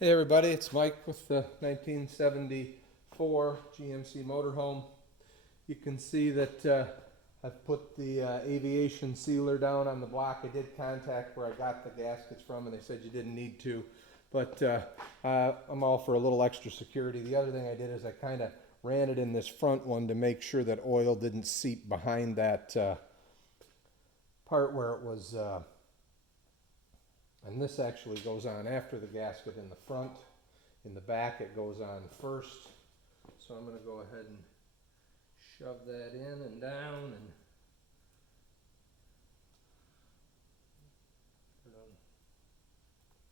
Hey everybody, it's Mike with the 1974 GMC Motorhome. You can see that I've put the aviation sealer down on the block. I did contact where I got the gaskets from and they said you didn't need to, but I'm all for a little extra security. The other thing I did is I kind of ran it in this front one to make sure that oil didn't seep behind that part where it was and this actually goes on after the gasket in the front. In the back it goes on first. So I'm going to go ahead and shove that in and down and put it on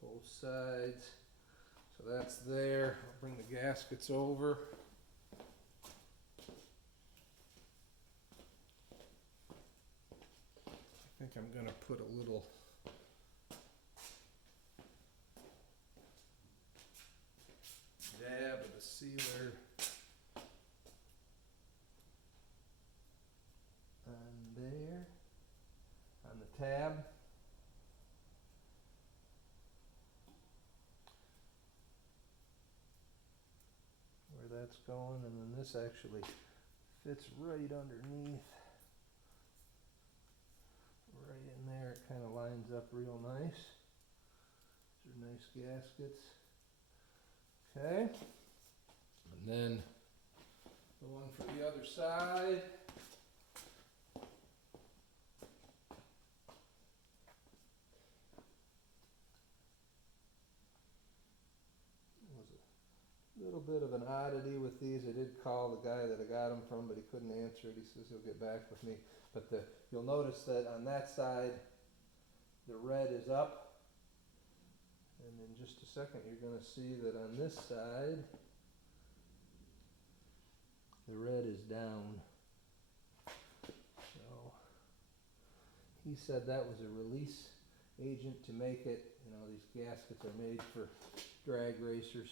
both sides. So that's there. I'll bring the gaskets over. I think I'm going to put a little dab of the sealer on there, on the tab. Where that's going, and then this actually fits right underneath. Right in there, it kind of lines up real nice. These are nice gaskets. Okay, and then the one for the other side. It was a little bit of an oddity with these. I did call the guy that I got them from, but he couldn't answer it. He says he'll get back with me. But you'll notice that on that side, the red is up. And in just a second, you're going to see that on this side, the red is down. So he said that was a release agent to make it. You know, these gaskets are made for drag racers.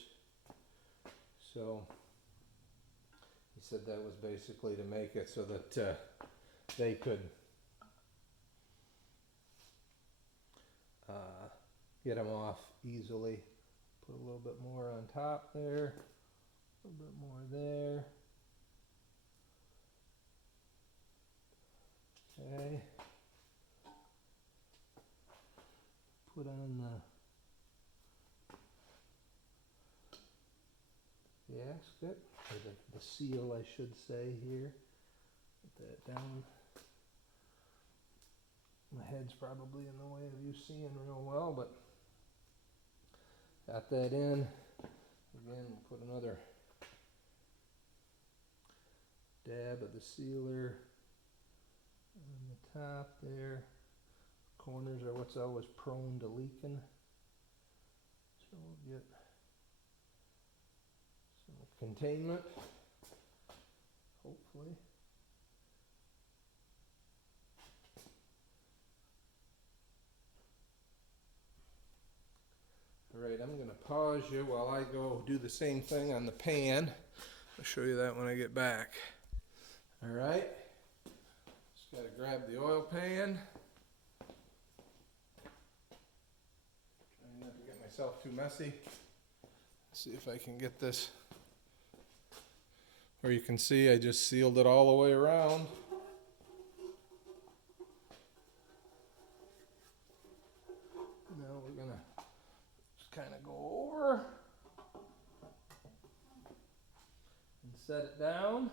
So he said that was basically to make it so that they could get them off easily. Put a little bit more on top there, a little bit more there. Okay. Put on the gasket, or the seal I should say here. Put that down. My head's probably in the way of you seeing real well, but got that in. Again, we'll put another dab of the sealer on the top there. Corners are what's always prone to leaking. So we'll get some containment, hopefully. Alright, I'm going to pause you while I go do the same thing on the pan. I'll show you that when I get back. Alright, just got to grab the oil pan. Trying not to get myself too messy. Let's see if I can get this. Where you can see I just sealed it all the way around. Now we're going to kind of go over and set it down.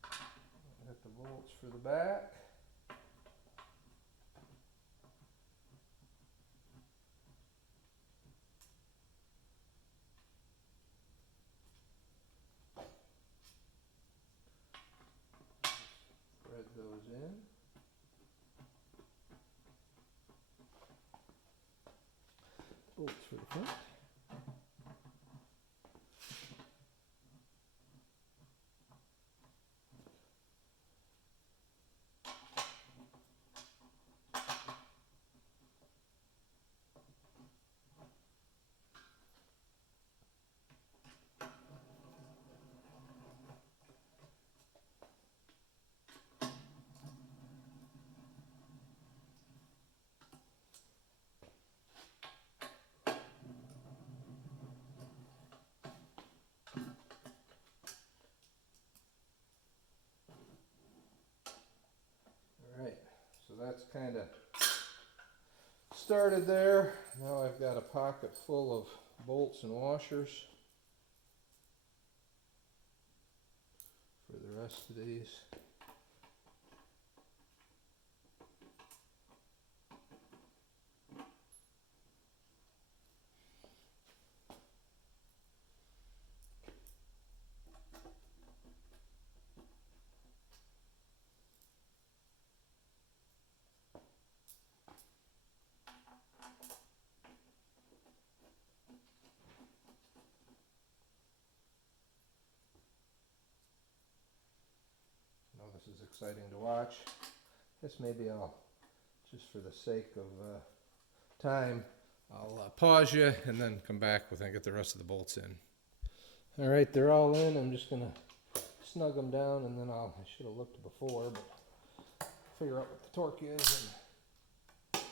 Got the bolts for the back. Thread those in. Bolts for the front. that's kind of started there. Now I've got a pocket full of bolts and washers for the rest of these. This is exciting to watch. Guess maybe I'll, just for the sake of time, I'll pause you and then come back when I get the rest of the bolts in. All right, they're all in. I'm just gonna snug them down, and then I should have looked before, but figure out what the torque is and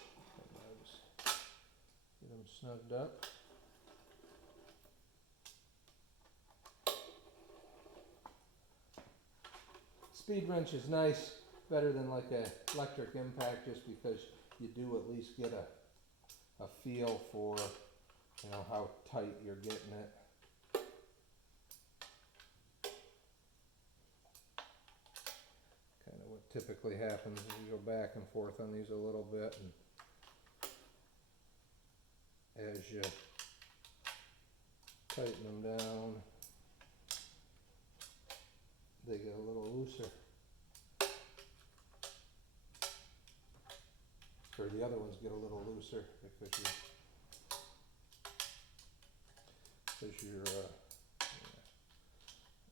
get them snugged up. Speed wrench is nice, better than like a electric impact, just because you do at least get a feel for, you know, how tight you're getting it. Kind of what typically happens is you go back and forth on these a little bit, and as you tighten them down, they get a little looser. Or the other ones get a little looser because you're yeah,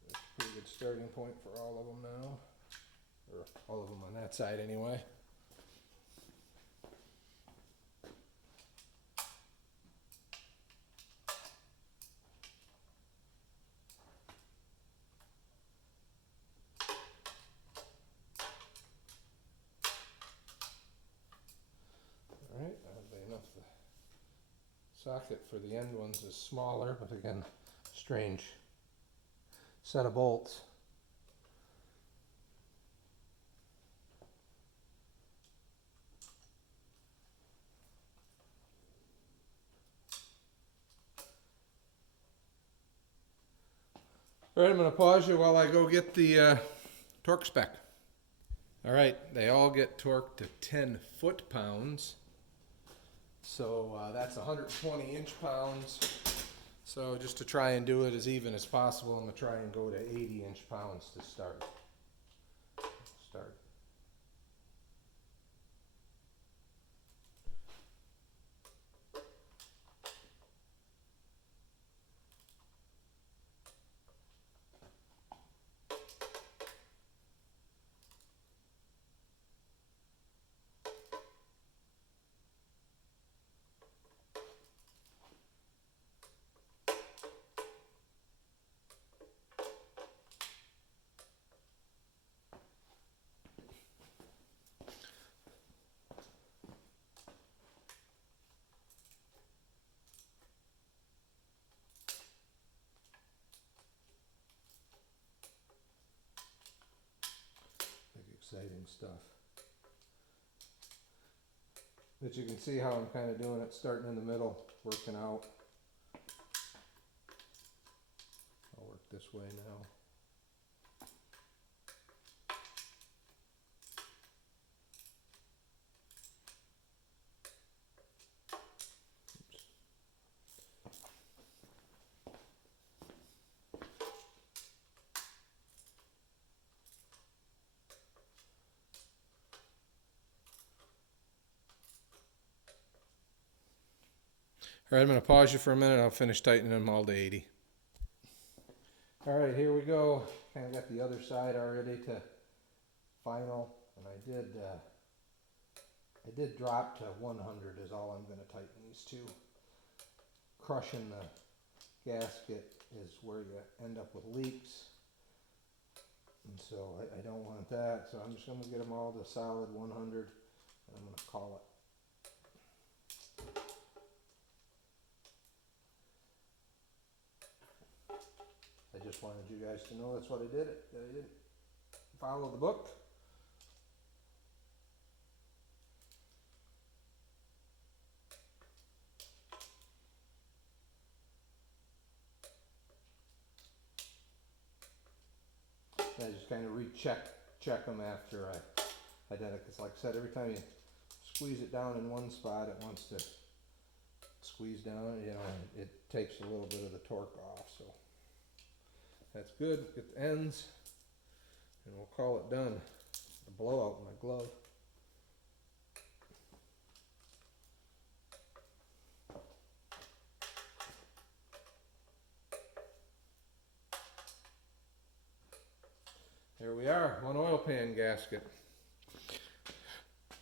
that's a pretty good starting point for all of them now, or all of them on that side anyway. Alright, oddly enough the socket for the end ones is smaller, but again, strange set of bolts. Alright, I'm going to pause you while I go get the torque spec. Alright, they all get torqued to 10 foot-pounds. So that's 120 inch-pounds. So just to try and do it as even as possible, I'm going to try and go to 80 inch-pounds to start. Exciting stuff. But you can see how I'm kind of doing it, starting in the middle, working out. I'll work this way now. All right, I'm going to pause you for a minute. I'll finish tightening them all to 80. All right, here we go. Kind of got the other side already to final, and I did drop to 100 is all I'm going to tighten these two. Crushing the gasket is where you end up with leaks, and so I don't want that. So I'm just going to get them all to solid 100, and I'm going to call it. I just wanted you guys to know that's what I did. That I didn't follow the book. I just kind of check them after I did it. Because like I said, every time you squeeze it down in one spot, it wants to squeeze down, you know, it takes a little bit of the torque off. So that's good. Get the ends, and we'll call it done. A blowout in my glove. There we are, one oil pan gasket.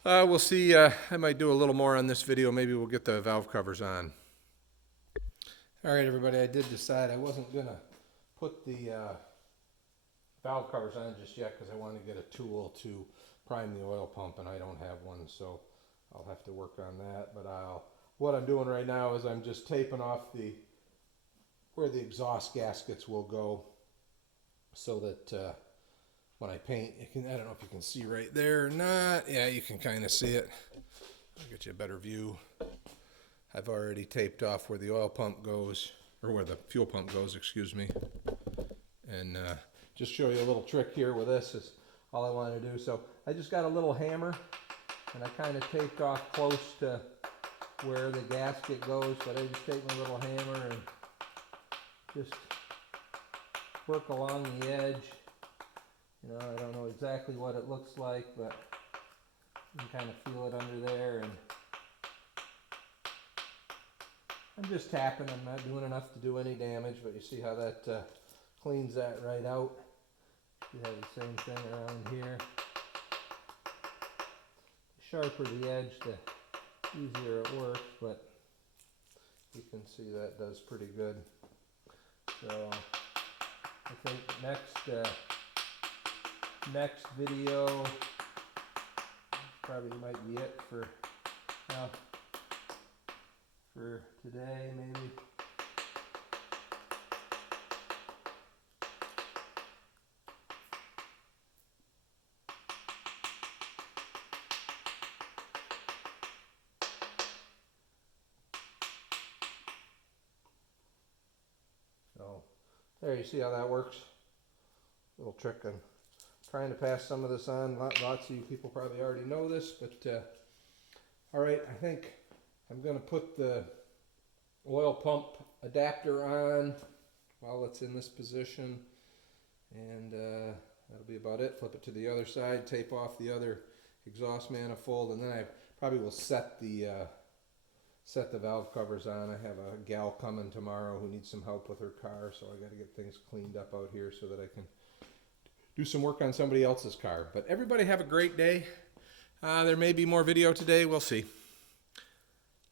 We'll see, I might do a little more on this video. Maybe we'll get the valve covers on. All right, everybody, I did decide I wasn't gonna put the valve covers on just yet because I want to get a tool to prime the oil pump, and I don't have one, so I'll have to work on that. But what I'm doing right now is I'm just taping off where the exhaust gaskets will go, so that when I paint, I don't know if you can see right there or not. Yeah, you can kind of see it. I'll get you a better view. I've already taped off where the oil pump goes, or where the fuel pump goes, excuse me. And just show you a little trick here with this is all I want to do. So I just got a little hammer, and I kind of taped off close to where the gasket goes, but I just take my little hammer and just work along the edge. You know, I don't know exactly what it looks like, but you can kind of feel it under there. And I'm just tapping. I'm not doing enough to do any damage, but you see how that cleans that right out. You have the same thing around here. The sharper the edge, the easier it works, but you can see that does pretty good. So I think next video probably might be it for today, maybe. So there, you see how that works? Little trick. I'm trying to pass some of this on. Lots of you people probably already know this, but all right, I think I'm going to put the oil pump adapter on while it's in this position, and that'll be about it. Flip it to the other side, tape off the other exhaust manifold, and then I probably will set the valve covers on. I have a gal coming tomorrow who needs some help with her car, so I got to get things cleaned up out here so that I can do some work on somebody else's car. But everybody have a great day. There may be more video today. We'll see.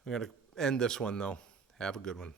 I'm going to end this one, though. Have a good one.